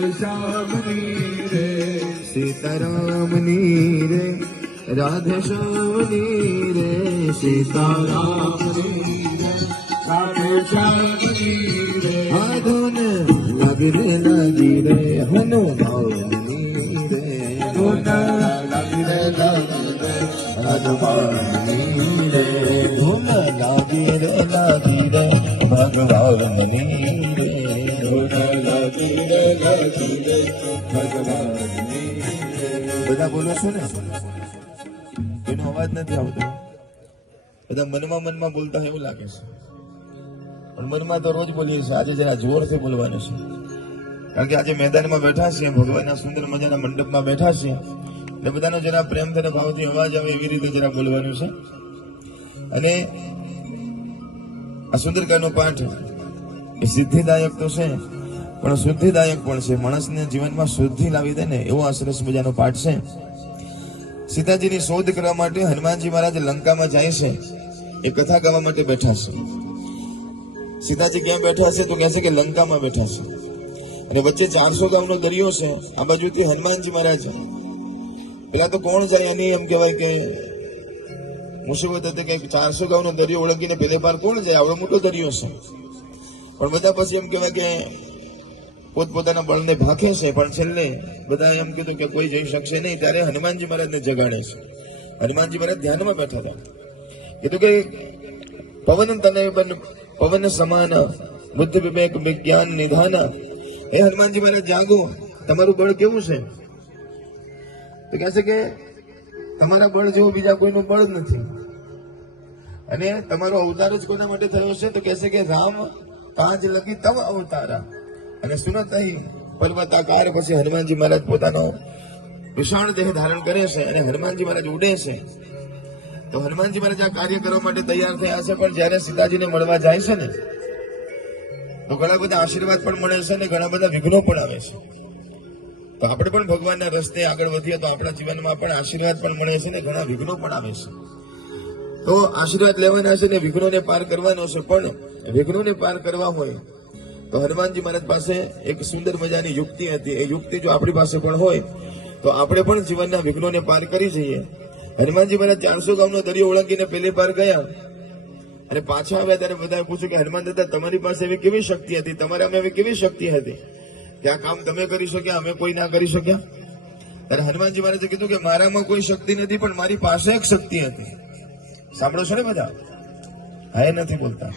શ્યામની રે સીતારામની રે રાધે શ્યામની રે સીતારામની રે રાધે શ્યામની રે હાધુન લાગી રે હનુમાનની રે ધૂન લાગી રે હનુમાનની રે ધૂન લાગી રે ભગવાનની રે બધા બોલો છો ને, એનો અવાજ નથી આવતો. બધા મનમાં બોલતા એવું લાગે છે, પણ મનમાં તો રોજ બોલીએ છીએ. આજે જરા જોરથી બોલવાનું છે, કારણ કે આજે મેદાનમાં બેઠા છીએ, ભગવાનના સુંદર મજાના મંડપમાં બેઠા છીએ, એટલે બધાનો જરા પ્રેમથી અને ભાવથી અવાજ આવે એવી રીતે જરા બોલવાનું છે. અને આ સુંદરકાંડનો પાઠ એ સિદ્ધિદાયક તો છે, પણ શુદ્ધિદાયક પણ છે. માણસને જીવનમાં શુદ્ધિ લાવી દે ને એવો આ સરસ મજાનો પાઠ છે. સીતાજીની શોધ કરવા માટે હનુમાનજી મહારાજ લંકામાં જાય છે, એ કથા ગાવા માટે બેઠા છે. સીતાજી ક્યાં બેઠા છે તો કહે છે કે લંકામાં બેઠા છે, અને વચ્ચે 400 ગામનો દરિયો છે. આ બાજુથી હનુમાનજી મહારાજ, પેલા તો કોણ જાય એની એમ કહેવાય કે મુસીબત હતી કે 400 ગામનો દરિયો ઓળંગીને પેલે પાર કોણ જાય, આવડો મોટો દરિયો છે. પણ બધા પછી એમ કહેવાય કે પોતપોતાના બળને ભાખે છે, પણ છેલ્લે બધા એમ કીધું કે કોઈ જઈ શકશે નહીં. ત્યારે હનુમાનજી મહારાજને જગાડે છે. હનુમાનજી મહારાજ ધ્યાનમાં બેઠા હતા. કીધું કે પવન તનય પવન સમાન બુદ્ધ વિવેક વિજ્ઞાન નિધાન. હે હનુમાનજી મહારાજ જાગો, તમારું બળ કેવું છે? તો કહે છે કે તમારા બળ જેવું બીજા કોઈનું બળ નથી, અને તમારો અવતાર જ કોના માટે થયો છે? તો કહે છે કે રામ કાંજ લગી તવ અવતારા, અને સુનત અહીં પર્વતાકાર. પછી હનુમાનજી મહારાજ પોતાનો વિશાળ દેહ ધારણ કરે છે અને હનુમાનજી મહારાજ ઉડે છે. તો હનુમાનજી મહારાજ આ કાર્ય કરવા માટે તૈયાર થયા છે, પણ જયારે સીતાજીને મળવા જાય છે ને તો ઘણા બધા આશીર્વાદ પણ મળે છે અને ઘણા બધા વિઘ્નો પણ આવે છે. તો આપણે પણ ભગવાનના રસ્તે આગળ વધીએ તો આપણા જીવનમાં પણ આશીર્વાદ પણ મળે છે ને ઘણા વિઘ્નો પણ આવે છે. તો આશીર્વાદ લેવાના છે ને વિઘ્નોને પાર કરવાનો છે. પણ વિઘ્નોને પાર કરવા હોય તો હનુમાનજી મહારાજ પાસે એક સુંદર મજાની યુક્તિ હતી. એ યુક્તિ જો આપણી પાસે પણ હોય તો આપણે પણ જીવનના વિઘ્નોને પાર કરી જઈએ. હનુમાનજી મહારાજ 400 ગામનો દરિયો ઓળંગીને પેલે પાર ગયા અને પાછા આવ્યા ત્યારે બધાએ પૂછ્યું કે હનુમાન દાદા, તમારી પાસે એવી કેવી શક્તિ હતી, તમારામાં એવી કેવી શક્તિ હતી કે આ કામ તમે કરી શક્યા, અમે કોઈ ના કરી શક્યા? ત્યારે હનુમાનજી મહારાજે કીધું કે મારામાં કોઈ શક્તિ નથી, પણ મારી પાસે એક શક્તિ હતી. સાંભળો છો ને બધા? હા, એ નથી બોલતા.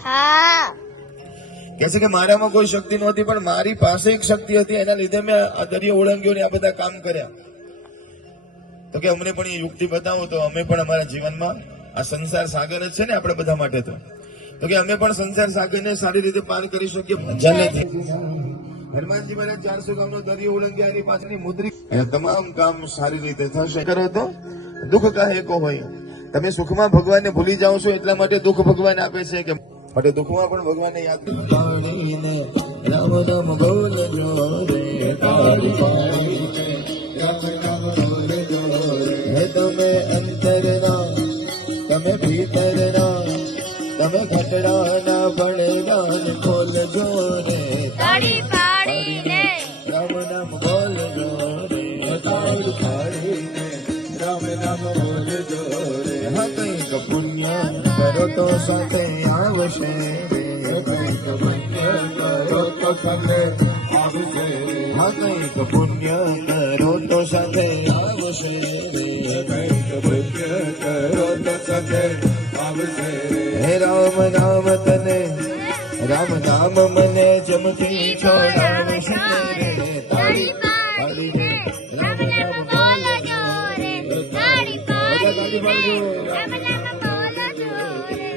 કે છે કે મારામાં કોઈ શક્તિ નહોતી, પણ મારી પાસે એક શક્તિ હતી, એના લીધે મેં આ દરિયો ઓળંગ્યો ને આ બધા કામ કર્યા. તો કે અમને પણ એ યુક્તિ બતાવો તો અમે પણ અમારા જીવનમાં, આ સંસાર સાગર જ છે ને આપણે બધા માટે, તો કે અમે પણ સંસાર સાગરને સારી રીતે પાર કરી શકીએ. હનુમાનજી મહારાજ 400 ગામનો દરિયો ઓળંગ્યા, એની પાછળની મુદ્રિક તમામ કામ સારી રીતે થશે. કરો તો દુઃખ કહે કો હોય. તમે સુખમાં ભગવાનને ભૂલી જાઓ છો એટલા માટે દુઃખ ભગવાન આપે છે, કે માટે દુઃખમાં પણ ભગવાનને યાદ કરીને રામ રામ બોલજો રે. હે તમે અંતરના, તમે ભીતરના, તમે ઘટડાના ભણડાન ખોલજો રે. તાળી પાડીને રામ નામ બોલજો રે. તાળી પાડીને રામ નામ બોલજો રે. હા, કંઈક પુણ્ય કરો તો સાથે આવશે રે. કંઈક પુણ્ય કરો તો સાથે આવશે. હા, કંઈક પુણ્ય કરો તો સાથે આવશે રે. કંઈક પુણ્ય કરો તો સાથે આવશે. હે રામ નામ તને, રામ નામ મને જમથી છોડાવશે રે. તાળી પાડીને રામ નામ બોલજો રે. તાળી પાડીને રામ નામ બોલજો રે.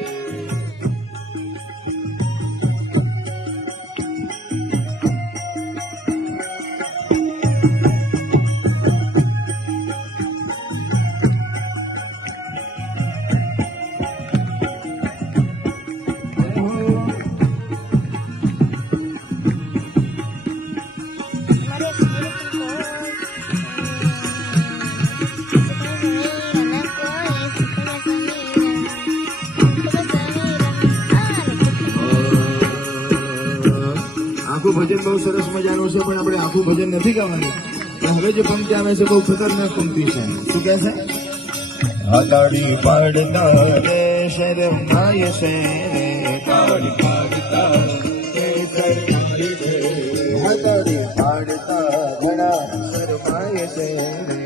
ભજન બહુ સરસ મજાનું છે પણ આપણે આખું ભજન નથી ગાવાનું. હવે જે પંક્તિ આવે છે બહુ ખતરનાક પંક્તિ છે. શું કહે છે? તાળી પાડતા રે શરમાય છે રે, તાળી પાડતા તાળી પાડતા ઘણા શરમાય છે રે,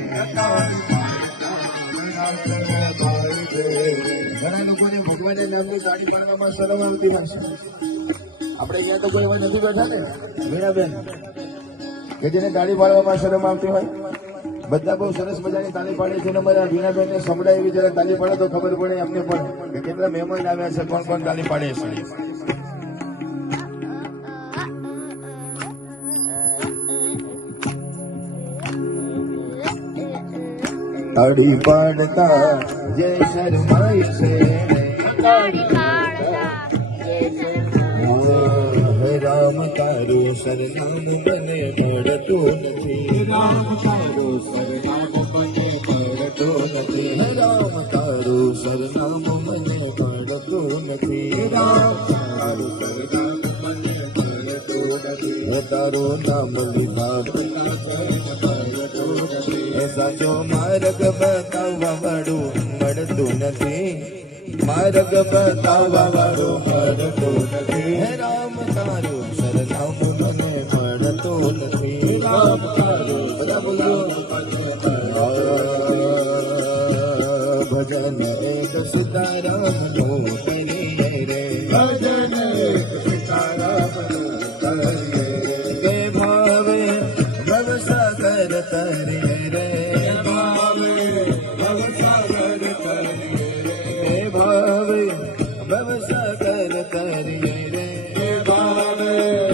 ઘણા લોકોને ભગવાનના નામની તાળી પાડવામાં શરમ આવતી હશે. આપણે અહીંયા તો કોઈ એવા નથી બેઠા ને વીણાબેન કે જેને તાળી પાડવામાં શરમ આવતી હોય. બધા બહુ સરસ મજાની તાળી પાડે છે ને મારા વીણાબેનને સંભળાય એવી જરા તાળી પાડે તો ખબર પડે અમને પણ કે કેટલા મહેમાન આવ્યા છે, કોણ કોણ તાળી પાડે છે. તાળી પાડતા જે શરમાય છે, રામ તારું સરનામ મને મળતું નથી, રામ તારું સરનામ મને મળતું નથી, રામ તારું સરનામ મને મળતું નથી, રામ તારું સરનામ મને મળતું નથી, તારું નામ લીધા એ સાચો માર્ગ બતાવવા વાળું મળતું નથી, માર્ગ બતાવવા વાળું મળતું નથી, રામ તારું સરનામ મને મળતું નથી, રામ તારું બધા બોલો ભજન એક સીતારામ નું કરીએ રે, ભજન એક સીતારામ નું કરીએ, કે ભાવે ભવસાગર તરે